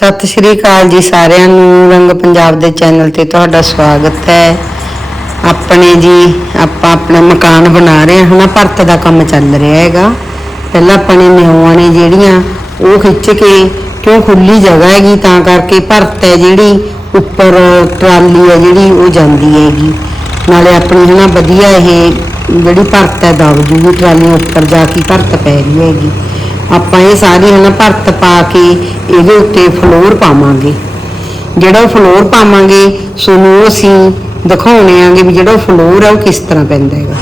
ਸਤਿ ਸ਼੍ਰੀ ਅਕਾਲ ਜੀ ਸਾਰਿਆਂ ਨੂੰ। ਰੰਗ ਪੰਜਾਬ ਦੇ ਚੈਨਲ ਤੇ ਤੁਹਾਡਾ ਸਵਾਗਤ ਹੈ। ਆਪਣੇ ਜੀ, ਆਪਾਂ ਆਪਣਾ ਮਕਾਨ ਬਣਾ ਰਹੇ ਹਾਂ। ਨਾ ਭਰਤ ਦਾ ਕੰਮ ਚੱਲ ਰਿਹਾ ਹੈਗਾ। ਪਹਿਲਾਂ ਆਪਾਂ ਨੇ ਨਿਉਆਂ ਨੇ ਜਿਹੜੀਆਂ, ਉਹ ਖਿੱਚ ਕੇ ਕਿਉਂ ਖੁੱਲੀ ਜਗ੍ਹਾ ਹੈਗੀ, ਤਾਂ ਕਰਕੇ ਭਰਤ ਹੈ ਜਿਹੜੀ, ਉੱਪਰ ਟਰਾਲੀ ਹੈ ਜਿਹੜੀ, ਉਹ ਜਾਂਦੀ ਹੈਗੀ। ਨਾਲੇ ਆਪਣੀ ਹਨਾ, ਵਧੀਆ ਇਹ ਜਿਹੜੀ ਭਰਤ ਹੈ ਦਬ ਜੂਗੀ ਟਰਾਲੀ ਉੱਪਰ ਜਾ ਕੇ ਭਰਤ ਪੈ ਰਹੀ ਹੈਗੀ। ਆਪਾਂ ਇਹ ਸਾਰੀ ਹਨਾ ਭਰਤ ਪਾ ਕੇ ਇਹਦੇ ਉੱਤੇ ਫਲੋਰ ਪਾਵਾਂਗੇ। ਜਿਹੜਾ ਫਲੋਰ ਪਾਵਾਂਗੇ ਤੁਹਾਨੂੰ ਅਸੀਂ ਦਿਖਾਉਣੇ ਆਂਗੇ ਵੀ ਜਿਹੜਾ ਫਲੋਰ ਆ ਉਹ ਕਿਸ ਤਰ੍ਹਾਂ ਪੈਂਦਾ ਹੈਗਾ।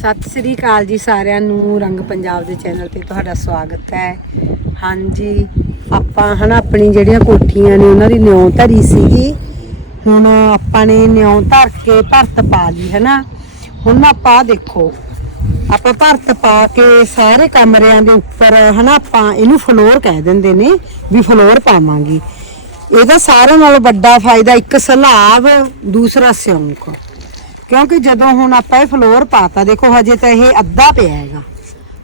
ਸਤਿ ਸ੍ਰੀ ਅਕਾਲ ਜੀ ਸਾਰਿਆਂ ਨੂੰ, ਰੰਗ ਪੰਜਾਬ ਦੇ ਚੈਨਲ ਤੇ ਤੁਹਾਡਾ ਸਵਾਗਤ ਹੈ। ਹਾਂਜੀ, ਆਪਾਂ ਹਨਾ ਆਪਣੀ ਜਿਹੜੀਆਂ ਕੋਠੀਆਂ ਨੇ, ਉਹਨਾਂ ਦੀ ਨਿਉਂ ਧਰੀ ਸੀਗੀ। ਹੁਣ ਆਪਾਂ ਨੇ ਨਿਉਂ ਧਰ ਕੇ ਭਰਤ ਪਾ ਲਈ, ਹਨਾ। ਹੁਣ ਆਪਾਂ ਦੇਖੋ, ਆਪਾਂ ਭਰਤ ਪਾ ਕੇ ਸਾਰੇ ਕਮਰਿਆਂ ਦੇ ਉੱਪਰ, ਹਨਾ, ਆਪਾਂ ਇਹਨੂੰ ਫਲੋਰ ਕਹਿ ਦਿੰਦੇ ਨੇ ਵੀ ਫਲੋਰ ਪਾਵਾਂਗੇ। ਇਹਦਾ ਸਾਰਿਆਂ ਨਾਲੋਂ ਵੱਡਾ ਫਾਇਦਾ ਇੱਕ ਸਲਾਬ, ਦੂਸਰਾ ਸਿਉਂਕ। ਕਿਉਂਕਿ ਜਦੋਂ ਹੁਣ ਆਪਾਂ ਇਹ ਫਲੋਰ ਪਾਤਾ, ਦੇਖੋ ਹਜੇ ਤਾਂ ਇਹ ਅੱਧਾ ਪਿਆ ਹੈਗਾ।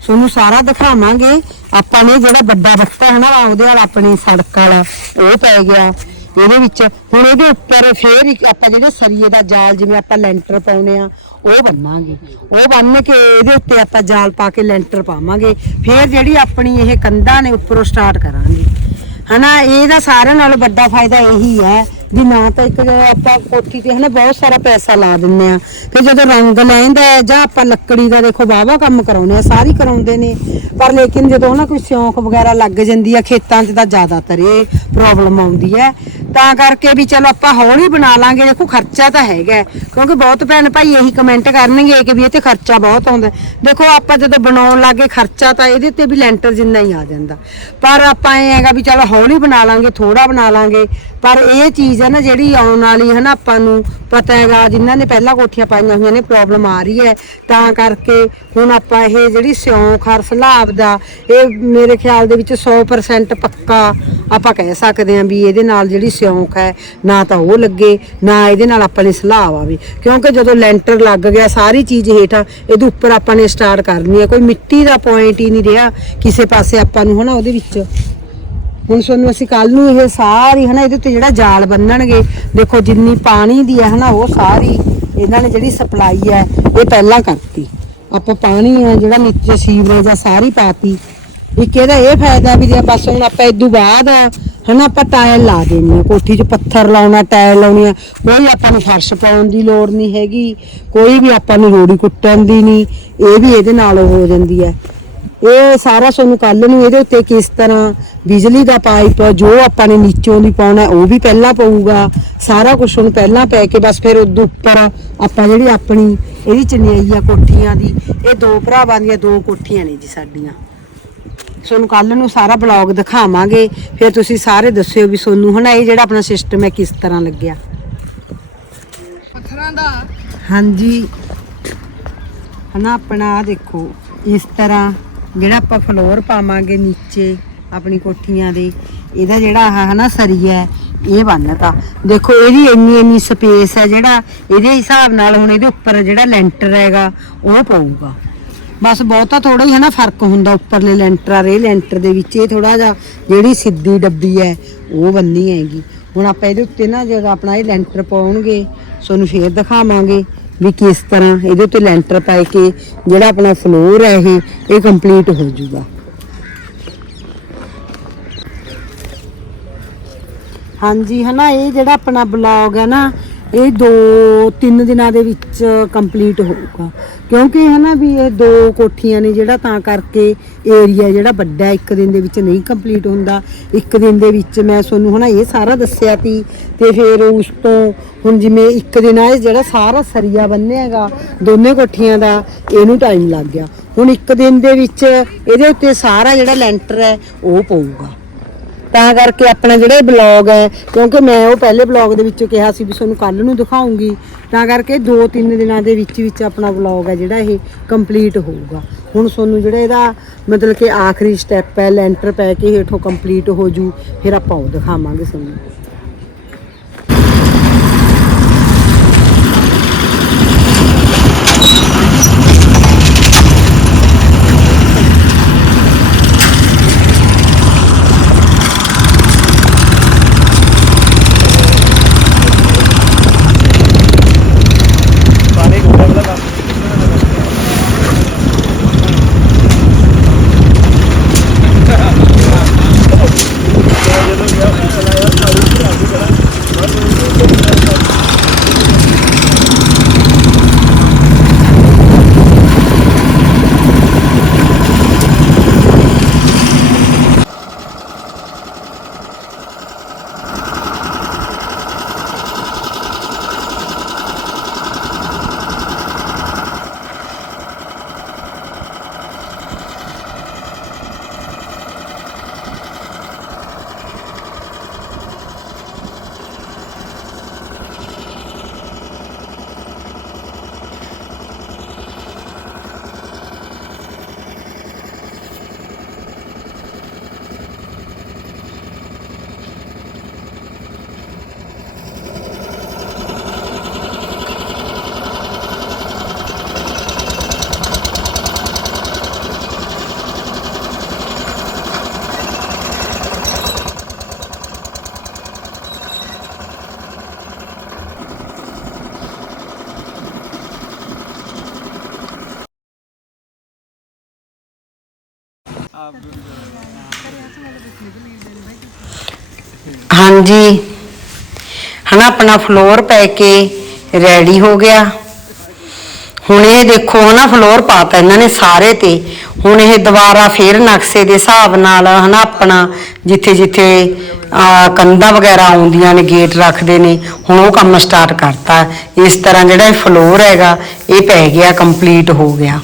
ਤੁਹਾਨੂੰ ਸਾਰਾ ਦਿਖਾਵਾਂਗੇ। ਆਪਾਂ ਨੇ ਜਿਹੜਾ ਵੱਡਾ ਬੱਤਾ ਹੈ ਨਾ, ਉਹਦੇ ਵਾਲਾ ਆਪਣੀ ਸੜਕ ਵਾਲਾ, ਉਹ ਪੈ ਗਿਆ। ਇਹਦੇ ਵਿੱਚ ਹੁਣ ਇਹਦੇ ਉੱਪਰ ਫੇਰ ਇੱਕ ਆਪਾਂ ਜਿਹੜੇ ਸਰੀਏ ਦਾ ਜਾਲ, ਜਿਵੇਂ ਆਪਾਂ ਲੈਂਟਰ ਪਾਉਨੇ ਆ ਉਹ ਬੰਨਾਂਗੇ ਉਹ ਬੰਨ ਕੇ ਇਹਦੇ ਉੱਤੇ ਆਪਾਂ ਜਾਲ ਪਾ ਕੇ ਲੈਂਟਰ ਪਾਵਾਂਗੇ। ਫੇਰ ਜਿਹੜੀ ਆਪਣੀ ਇਹ ਕੰਧਾਂ ਨੇ, ਉੱਪਰੋਂ ਸਟਾਰਟ ਕਰਾਂਗੇ। ਹਨਾ, ਇਹਦਾ ਸਾਰਿਆਂ ਨਾਲੋਂ ਵੱਡਾ ਫਾਇਦਾ ਇਹੀ ਹੈ ਵੀ ਨਾ ਤਾਂ ਇੱਕ ਜਦੋਂ ਆਪਾਂ ਕੋਠੀ ਤੇ ਹਨਾ ਬਹੁਤ ਸਾਰਾ ਪੈਸਾ ਲਾ ਦਿੰਨੇ ਆ ਤੇ ਜਦੋਂ ਰੰਗ ਲੈਂਦਾ ਜਾਂ ਆਪਾਂ ਲੱਕੜੀ ਦਾ ਦੇਖੋ ਵਾਵਾ ਕੰਮ ਕਰਾਉਨੇ ਆ ਸਾਰੀ ਕਰਾਉਂਦੇ ਨੇ। ਪਰ ਲੇਕਿਨ ਜਦੋਂ ਨਾ ਕੋਈ ਸਿਉਂਕ ਵਗੈਰਾ ਲੱਗ ਜਾਂਦੀ ਆ ਖੇਤਾਂ 'ਚ ਤਾਂ ਜ਼ਿਆਦਾਤਰ ਇਹ ਪ੍ਰੋਬਲਮ ਆਉਂਦੀ ਹੈ। ਤਾਂ ਕਰਕੇ ਵੀ ਚਲੋ ਆਪਾਂ ਹੌਲੀ ਬਣਾ ਲਾਂਗੇ ਦੇਖੋ ਖਰਚਾ ਤਾਂ ਹੈਗਾ। ਹੈ, ਕਿਉਂਕਿ ਬਹੁਤ ਭੈਣ ਭਾਈ ਇਹੀ ਕਮੈਂਟ ਕਰਨਗੇ ਕਿ ਵੀ ਇਹ ਤੇ ਖਰਚਾ ਬਹੁਤ ਆਉਂਦਾ। ਹੈ। ਦੇਖੋ ਆਪਾਂ ਜਦੋਂ ਬਣਾਉਣ ਲੱਗੇ ਖਰਚਾ ਤਾਂ ਇਹਦੇ ਤੇ ਵੀ ਲੈਂਟਰ ਜਿੰਨਾ ਹੀ ਆ ਜਾਂਦਾ। ਪਰ ਆਪਾਂ ਇਹ ਹੈਗਾ ਵੀ ਚਲੋ ਹੌਲੀ ਬਣਾ ਲਾਂਗੇ ਥੋੜਾ ਬਣਾ ਲਾਂਗੇ। ਪਰ ਇਹ ਚੀਜ਼ ਹੈ ਨਾ ਜਿਹੜੀ ਆਉਣ ਵਾਲੀ ਹੈ ਨਾ ਆਪਾਂ ਨੂੰ ਪਤਾ ਹੈਗਾ ਜਿਨ੍ਹਾਂ ਨੇ ਪਹਿਲਾਂ ਕੋਠੀਆਂ ਪਾਈਆਂ ਹੋਈਆਂ ਨੇ ਪ੍ਰੋਬਲਮ ਆ ਰਹੀ ਹੈ। ਤਾਂ ਕਰਕੇ ਹੁਣ ਆਪਾਂ ਇਹ ਜਿਹੜੀ ਸਿਉਂਖ ਹਰ ਸਲਾਬ ਦਾ ਇਹ ਮੇਰੇ ਖਿਆਲ ਦੇ ਵਿੱਚ 100% ਪੱਕਾ ਆਪਾਂ ਕਹਿ ਸਕਦੇ ਹਾਂ ਵੀ ਇਹਦੇ ਨਾਲ ਜਿਹੜੀ ਸਿਉਂਕ ਸਿਉਂਕ ਹੈ? ਨਾ ਤਾਂ ਉਹ ਲੱਗੇ, ਨਾ ਇਹਦੇ ਨਾਲ ਆਪਾਂ ਨੇ ਸਲਾਹ ਆਵੇ ਕਿਉਂਕਿ ਜਦੋਂ ਲੈਂਟਰ ਲੱਗ ਗਿਆ, ਸਾਰੀ ਚੀਜ਼ ਹੇਠਾਂ ਇਹਦੇ ਉੱਪਰ ਆਪਾਂ ਨੇ ਸਟਾਰਟ ਕਰਨੀ ਹੈ। ਕੋਈ ਮਿੱਟੀ ਦਾ ਪੁਆਇੰਟ ਹੀ ਨਹੀਂ ਰਿਹਾ ਕਿਸੇ ਪਾਸੇ ਆਪਾਂ ਨੂੰ, ਹਨਾ, ਉਹਦੇ ਵਿੱਚ। ਹੁਣ ਤੁਹਾਨੂੰ ਅਸੀਂ ਕੱਲ ਨੂੰ ਇਹ ਸਾਰੀ, ਹਨਾ, ਇਹਦੇ ਉੱਤੇ ਜਿਹੜਾ ਜਾਲ ਬੰਨਣਗੇ, ਦੇਖੋ ਜਿੰਨੀ ਪਾਣੀ ਦੀ ਹੈ, ਹਨਾ, ਉਹ ਸਾਰੀ ਇਹਨਾਂ ਨੇ ਜਿਹੜੀ ਸਪਲਾਈ ਹੈ, ਇਹ ਪਹਿਲਾਂ ਕਰਤੀ। ਆਪਾਂ ਪਾਣੀ ਹੈ, ਜਿਹੜਾ ਨੀਚੇ ਸੀਵਰੇਜ ਆ, ਸਾਰੀ ਪਾਤੀ। ਇੱਕ ਇਹਦਾ ਇਹ ਫਾਇਦਾ ਵੀ ਜੇ ਬਸ ਹੁਣ ਆਪਾਂ ਇਦੋਂ ਬਾਅਦ ਹਨਾ ਆਪਾਂ ਟਾਇਲ ਲਾ ਦੇਣੀ ਹੈ ਕੋਠੀ 'ਚ ਪੱਥਰ ਲਾਉਣਾ, ਟਾਇਲ ਲਾਉਣੀ ਆ, ਕੋਈ ਆਪਾਂ ਨੂੰ ਫਰਸ਼ ਪਾਉਣ ਦੀ ਲੋੜ ਨਹੀਂ ਹੈਗੀ, ਕੋਈ ਵੀ ਆਪਾਂ ਨੂੰ ਰੋੜੀ ਕੁੱਟਣ ਦੀ ਨਹੀਂ, ਇਹ ਵੀ ਇਹਦੇ ਨਾਲ ਹੋ ਜਾਂਦੀ ਹੈ ਇਹ ਸਾਰਾ ਸਾਨੂੰ ਕੱਲ ਨੂੰ ਇਹਦੇ ਉੱਤੇ ਕਿਸ ਤਰ੍ਹਾਂ ਬਿਜਲੀ ਦਾ ਪਾਈਪ ਜੋ ਆਪਾਂ ਨੇ ਨੀਚੋਂ ਦੀ ਪਾਉਣਾ, ਉਹ ਵੀ ਪਹਿਲਾਂ ਪਊਗਾ, ਸਾਰਾ ਕੁਝ ਹੁਣ ਪਹਿਲਾਂ ਪੈ ਕੇ ਬਸ ਫਿਰ ਉਦੋਂ ਉੱਪਰ ਆਪਾਂ ਜਿਹੜੀ ਆਪਣੀ, ਇਹਦੀ ਚਨਿਆਈ ਆ ਕੋਠੀਆਂ ਦੀ, ਇਹ ਦੋ ਭਰਾਵਾਂ ਦੀਆਂ ਦੋ ਕੋਠੀਆਂ ਨੇ ਜੀ ਸਾਡੀਆਂ। ਤੁਹਾਨੂੰ ਕੱਲ ਨੂੰ ਸਾਰਾ ਬਲੌਗ ਦਿਖਾਵਾਂਗੇ। ਫਿਰ ਤੁਸੀਂ ਸਾਰੇ ਦੱਸਿਓ ਵੀ ਤੁਹਾਨੂੰ ਹਨਾ ਇਹ ਜਿਹੜਾ ਆਪਣਾ ਸਿਸਟਮ ਹੈ ਕਿਸ ਤਰ੍ਹਾਂ ਲੱਗਿਆ। ਪੱਥਰਾਂ ਦਾ। ਹਾਂਜੀ। ਹਨਾ ਆਪਣਾ ਦੇਖੋ ਇਸ ਤਰ੍ਹਾਂ ਜਿਹੜਾ ਆਪਾਂ ਫਲੋਰ ਪਾਵਾਂਗੇ ਨੀਚੇ ਆਪਣੀ ਕੋਠੀਆਂ ਦੇ ਇਹਦਾ ਜਿਹੜਾ ਆਹ ਹਨਾ ਸਰੀਆ ਹੈ, ਇਹ ਬੰਨਤਾ। ਦੇਖੋ ਇਹਦੀ ਇੰਨੀ ਇੰਨੀ ਸਪੇਸ ਹੈ ਜਿਹੜਾ ਇਹਦੇ ਹਿਸਾਬ ਨਾਲ ਹੁਣ ਇਹਦੇ ਉੱਪਰ ਜਿਹੜਾ ਲੈਂਟਰ ਹੈਗਾ ਉਹ ਪਊਗਾ। ਬਸ ਬਹੁਤਾ ਥੋੜਾ ਹੀ ਹਨਾ ਫ਼ਰਕ ਹੁੰਦਾ ਉੱਪਰਲੇ ਲੈਂਟਰ ਆ ਇਹ ਲੈਂਟਰ ਦੇ ਵਿੱਚ ਇਹ ਥੋੜਾ ਜਿਹਾ ਜਿਹੜੀ ਸਿੱਧੀ ਡੱਬੀ ਹੈ, ਉਹ ਬੰਨੀ ਹੈਗੀ। ਹੁਣ ਆਪਾਂ ਇਹਦੇ ਉੱਤੇ ਨਾ ਜਦੋਂ ਆਪਣਾ ਇਹ ਲੈਂਟਰ ਪਾਉਣਗੇ ਤੁਹਾਨੂੰ ਫੇਰ ਦਿਖਾਵਾਂਗੇ ਵੀ ਕਿਸ ਤਰ੍ਹਾਂ ਇਹਦੇ ਉੱਤੇ ਲੈਂਟਰ ਪਾਏ ਕੇ ਜਿਹੜਾ ਆਪਣਾ ਫਲੋਰ ਹੈ ਇਹ ਇਹ ਕੰਪਲੀਟ ਹੋ ਜਾਊਗਾ ਹਾਂਜੀ ਹਨਾ ਇਹ ਜਿਹੜਾ ਆਪਣਾ ਬਲੌਗ ਹੈ ਨਾ ਇਹ 2-3 ਦਿਨਾਂ ਦੇ ਵਿੱਚ ਕੰਪਲੀਟ ਹੋਊਗਾ। ਕਿਉਂਕਿ ਹਨਾ ਵੀ ਇਹ ਦੋ ਕੋਠੀਆਂ ਨੇ ਜਿਹੜਾ ਤਾਂ ਕਰਕੇ ਏਰੀਆ ਜਿਹੜਾ ਵੱਡਾ ਇੱਕ ਦਿਨ ਦੇ ਵਿੱਚ ਨਹੀਂ ਕੰਪਲੀਟ ਹੁੰਦਾ। ਇੱਕ ਦਿਨ ਦੇ ਵਿੱਚ ਮੈਂ ਤੁਹਾਨੂੰ ਹਨਾ ਇਹ ਸਾਰਾ ਦੱਸਿਆ ਤੀ ਤੇ ਫਿਰ ਉਸ ਤੋਂ ਹੁਣ ਜਿਵੇਂ ਇੱਕ ਦਿਨ ਆ ਜਿਹੜਾ ਸਾਰਾ ਸਰੀਆ ਬੰਨਿਆ ਹੈਗਾ ਦੋਨੇ ਕੋਠੀਆਂ ਦਾ, ਇਹਨੂੰ ਟਾਈਮ ਲੱਗ ਗਿਆ। ਹੁਣ ਇੱਕ ਦਿਨ ਦੇ ਵਿੱਚ ਇਹਦੇ ਉੱਤੇ ਸਾਰਾ ਜਿਹੜਾ ਲੈਂਟਰ ਹੈ, ਉਹ ਪਊਗਾ। ਤਾਂ ਕਰਕੇ ਆਪਣਾ ਜਿਹੜਾ ਬਲੌਗ ਹੈ, ਕਿਉਂਕਿ ਮੈਂ ਉਹ ਪਹਿਲੇ ਬਲੌਗ ਦੇ ਵਿੱਚ ਕਿਹਾ ਸੀ ਵੀ ਤੁਹਾਨੂੰ ਕੱਲ ਨੂੰ ਦਿਖਾਉਂਗੀ, ਤਾਂ ਕਰਕੇ 2-3 ਦਿਨਾਂ ਦੇ ਵਿੱਚ ਵਿੱਚ ਆਪਣਾ ਬਲੌਗ ਹੈ ਜਿਹੜਾ ਇਹ ਕੰਪਲੀਟ ਹੋਊਗਾ। ਹੁਣ ਤੁਹਾਨੂੰ ਜਿਹੜਾ ਇਹਦਾ ਮਤਲਬ ਕਿ ਆਖਰੀ ਸਟੈਪ ਹੈ, ਲੈਂਟਰ ਪੈ ਕੇ ਹੇਠੋਂ ਕੰਪਲੀਟ ਹੋ ਜੂ ਫਿਰ ਆਪਾਂ ਉਹ ਦਿਖਾਵਾਂਗੇ ਤੁਹਾਨੂੰ। ਹਾਂਜੀ। ਹਨਾ, ਆਪਣਾ ਫਲੋਰ ਪੈ ਕੇ ਰੈਡੀ ਹੋ ਗਿਆ। ਹੁਣ ਇਹ ਦੇਖੋ, ਹਨਾ ਫਲੋਰ ਪਾਤਾ ਇਹਨਾਂ ਨੇ ਸਾਰੇ ਤੇ। ਹੁਣ ਇਹ ਦੁਬਾਰਾ ਫੇਰ ਨਕਸ਼ੇ ਦੇ ਹਿਸਾਬ ਨਾਲ, ਹਨਾ, ਆਪਣਾ ਜਿੱਥੇ ਜਿੱਥੇ ਕੰਧਾਂ ਵਗੈਰਾ ਆਉਂਦੀਆਂ ਨੇ ਗੇਟ ਰੱਖਦੇ ਨੇ, ਹੁਣ ਉਹ ਕੰਮ ਸਟਾਰਟ ਕਰਤਾ। ਇਸ ਤਰ੍ਹਾਂ ਜਿਹੜਾ ਇਹ ਫਲੋਰ ਹੈਗਾ, ਇਹ ਪੈ ਗਿਆ ਕੰਪਲੀਟ ਹੋ ਗਿਆ।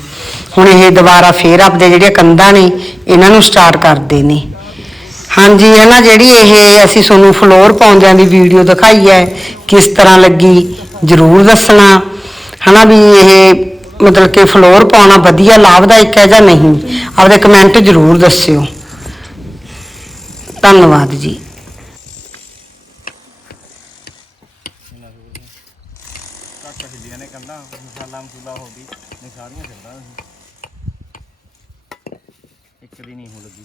ਹੁਣ ਇਹ ਦੁਬਾਰਾ ਫੇਰ ਆਪਦੇ ਜਿਹੜੀਆਂ ਕੰਧਾਂ ਨੇ, ਇਹਨਾਂ ਨੂੰ ਸਟਾਰਟ ਕਰਦੇ ਨੇ। ਹਾਂਜੀ ਇਹ ਨਾ ਜਿਹੜੀ ਇਹ ਅਸੀਂ ਤੁਹਾਨੂੰ ਫਲੋਰ ਪਾਉਂਦਿਆਂ ਦੀ ਵੀਡੀਓ ਦਿਖਾਈ ਹੈ, ਕਿਸ ਤਰ੍ਹਾਂ ਲੱਗੀ, ਜ਼ਰੂਰ ਦੱਸਣਾ। ਹਨਾ ਵੀ ਇਹ ਮਤਲਬ ਕਿ ਫਲੋਰ ਪਾਉਣਾ ਵਧੀਆ, ਲਾਭਦਾਇਕ ਹੈ ਜਾਂ ਨਹੀਂ, ਆਪਦੇ ਕਮੈਂਟ ਜ਼ਰੂਰ ਦੱਸਿਓ। ਧੰਨਵਾਦ ਜੀ। ਕੱਟ ਹਿੱਲੀਆਂ ਨੇ ਕੰਦਾ ਮਸਾਲਾ ਮਸੂਲਾ ਹੋ ਗਈ, ਨੇ ਸਾਰੀਆਂ ਚੱਲਦਾ ਟਿਕਦੀ ਨਹੀਂ ਹੁਣ ਲੱਗੀ।